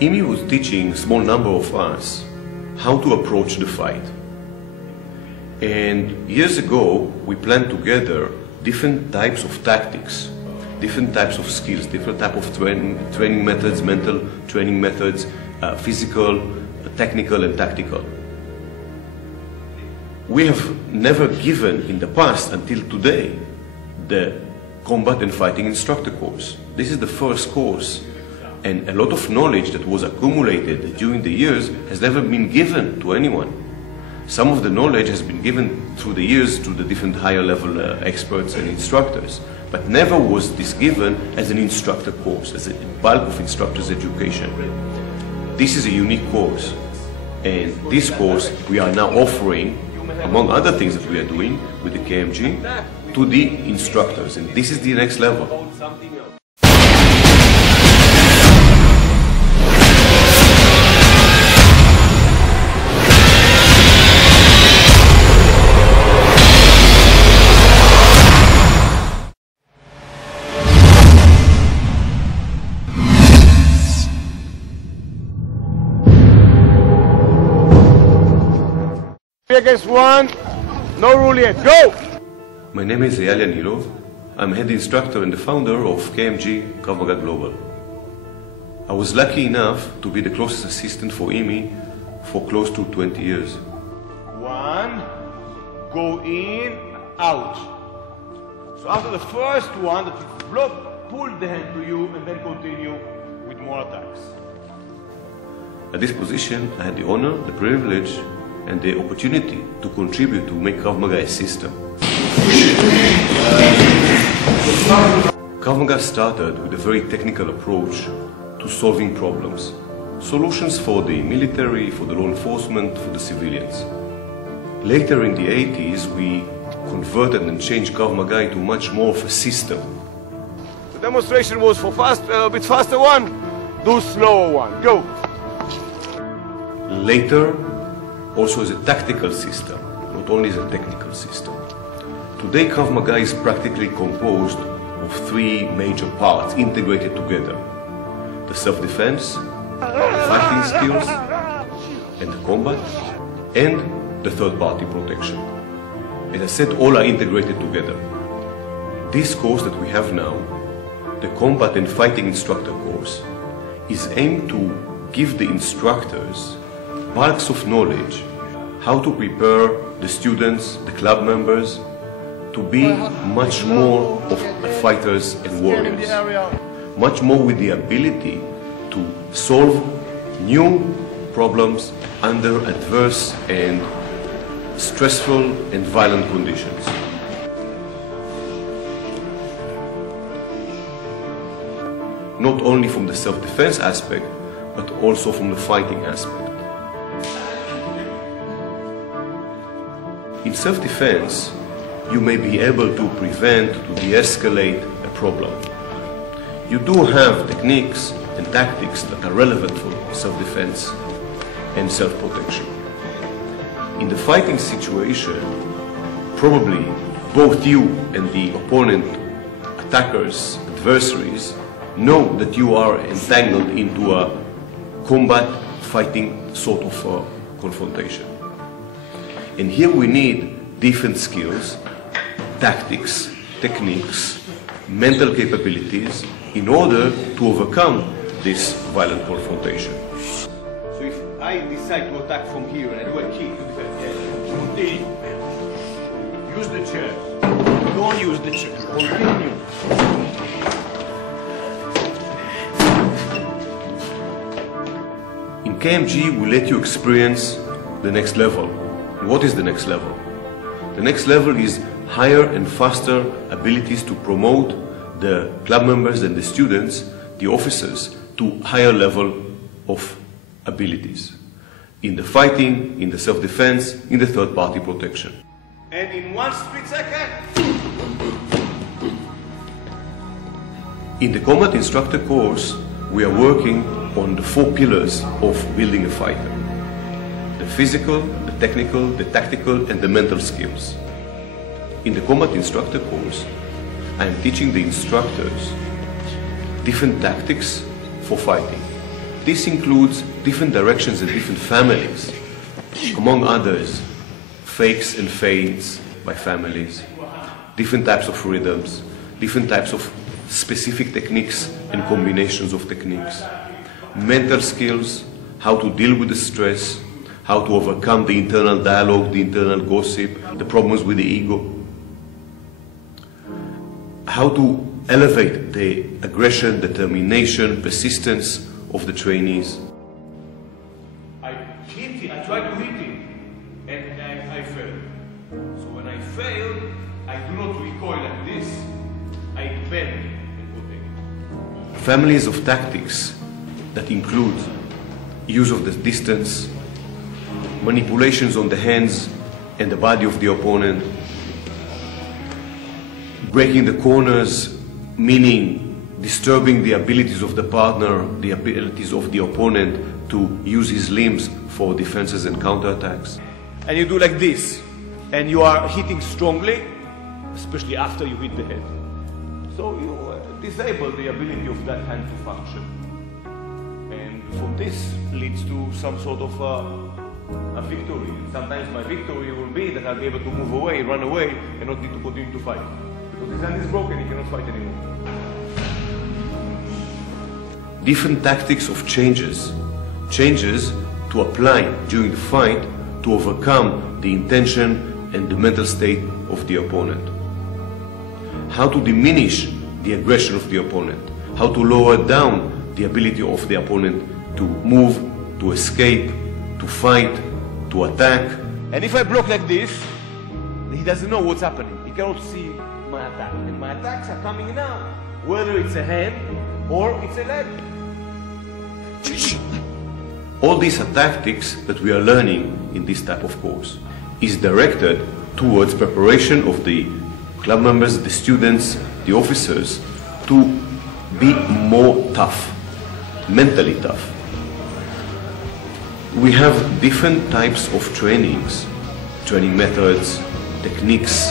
Imi was teaching a small number of us how to approach the fight. And years ago, we planned together different types of tactics, different types of skills, different types of training methods, mental training methods, physical, technical and tactical. We have never given in the past until today the combat and fighting instructor course. This is the first course, and a lot of knowledge that was accumulated during the years has never been given to anyone. Some of the knowledge has been given through the years to the different higher level experts and instructors, but never was this given as an instructor course, as a bulk of instructors' education. This is a unique course, and this course we are now offering, among other things that we are doing with the KMG, to the instructors, and this is the next level. Against one, no rule yet, go! My name is Eyal Yanilov. I'm head instructor and the founder of KMG Krav Maga Global. I was lucky enough to be the closest assistant for Imi for close to 20 years. One, go in, out. So after the first one, that you block, pull the hand to you and then continue with more attacks. At this position, I had the honor, the privilege, and the opportunity to contribute to make Krav Maga a system. Krav Maga started with a very technical approach to solving problems. Solutions for the military, for the law enforcement, for the civilians. Later in the 80s, we converted and changed Krav Maga into much more of a system. The demonstration was for a bit faster one, do slower one, go! Later, also as a tactical system, not only as a technical system. Today, Krav Maga is practically composed of three major parts integrated together. The self-defense, the fighting skills, and the combat, and the third-party protection. As I said, all are integrated together. This course that we have now, the combat and fighting instructor course, is aimed to give the instructors bulks of knowledge, how to prepare the students, the club members, to be much more of fighters and warriors. Much more with the ability to solve new problems under adverse and stressful and violent conditions. Not only from the self-defense aspect, but also from the fighting aspect. In self-defense, you may be able to prevent, to de-escalate a problem. You do have techniques and tactics that are relevant for self-defense and self-protection. In the fighting situation, probably both you and the opponent, attackers, adversaries, know that you are entangled into a combat fighting sort of confrontation. And here we need different skills, tactics, techniques, mental capabilities in order to overcome this violent confrontation. So if I decide to attack from here and I do a kick to defend, continue. Use the chair. Don't use the chair. Continue. In KMG, we let you experience the next level. What is the next level? The next level is higher and faster abilities to promote the club members and the students, the officers, to higher level of abilities. In the fighting, in the self-defense, in the third-party protection. And in 1 split second. In the combat instructor course, we are working on the 4 pillars of building a fighter. The physical, the technical, the tactical, and the mental skills. In the combat instructor course, I am teaching the instructors different tactics for fighting. this includes different directions and different families, among others, fakes and fades by families, different types of rhythms, different types of specific techniques and combinations of techniques, mental skills, how to deal with the stress, how to overcome the internal dialogue, the internal gossip, the problems with the ego, how to elevate the aggression, determination, persistence of the trainees. I tried to hit him, and I failed. So when I failed, I do not recoil like this. I bend and protect. Families of tactics that include use of the distance, manipulations on the hands and the body of the opponent, breaking the corners, meaning disturbing the abilities of the partner, the abilities of the opponent to use his limbs for defenses and counterattacks. And you do like this, and you are hitting strongly, especially after you hit the head. So you disable the ability of that hand to function. And from this leads to some sort of a victory. Sometimes my victory will be that I'll be able to move away, run away, and not need to continue to fight. Because his hand is broken, he cannot fight anymore. Different tactics of changes to apply during the fight to overcome the intention and the mental state of the opponent. How to diminish the aggression of the opponent. How to lower down the ability of the opponent to move, to escape, to fight, to attack. And if I block like this, he doesn't know what's happening. He cannot see my attack. And my attacks are coming now, whether it's a hand or it's a leg. All these are tactics that we are learning in this type of course is directed towards preparation of the club members, the students, the officers to be more tough, mentally tough. We have different types of trainings, training methods, techniques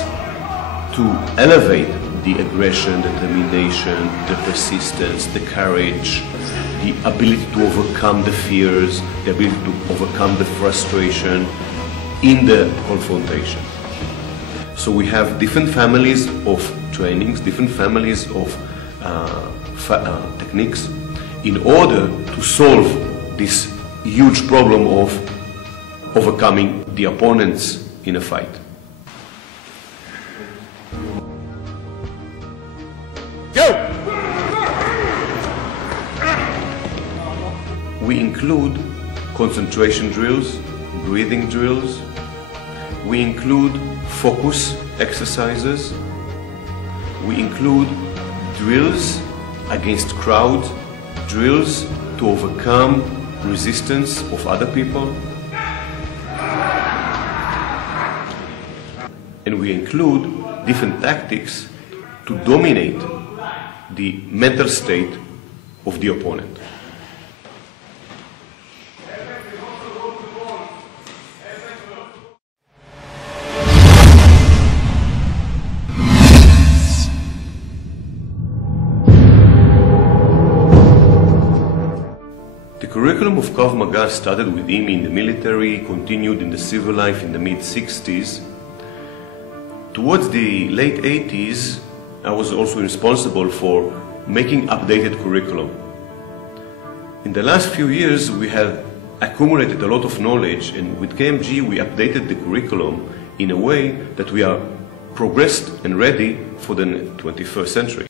to elevate the aggression, determination, the persistence, the courage, the ability to overcome the fears, the ability to overcome the frustration in the confrontation. So we have different families of trainings, different families of techniques in order to solve this huge problem of overcoming the opponents in a fight. Go! We include concentration drills, breathing drills. We include focus exercises. We include drills against crowds, drills to overcome resistance of other people. And we include different tactics to dominate the mental state of the opponent. The curriculum of Krav Maga started with him in the military, continued in the civil life in the mid-60s. Towards the late 80s, I was also responsible for making updated curriculum. In the last few years, we have accumulated a lot of knowledge, and with KMG, we updated the curriculum in a way that we are progressed and ready for the 21st century.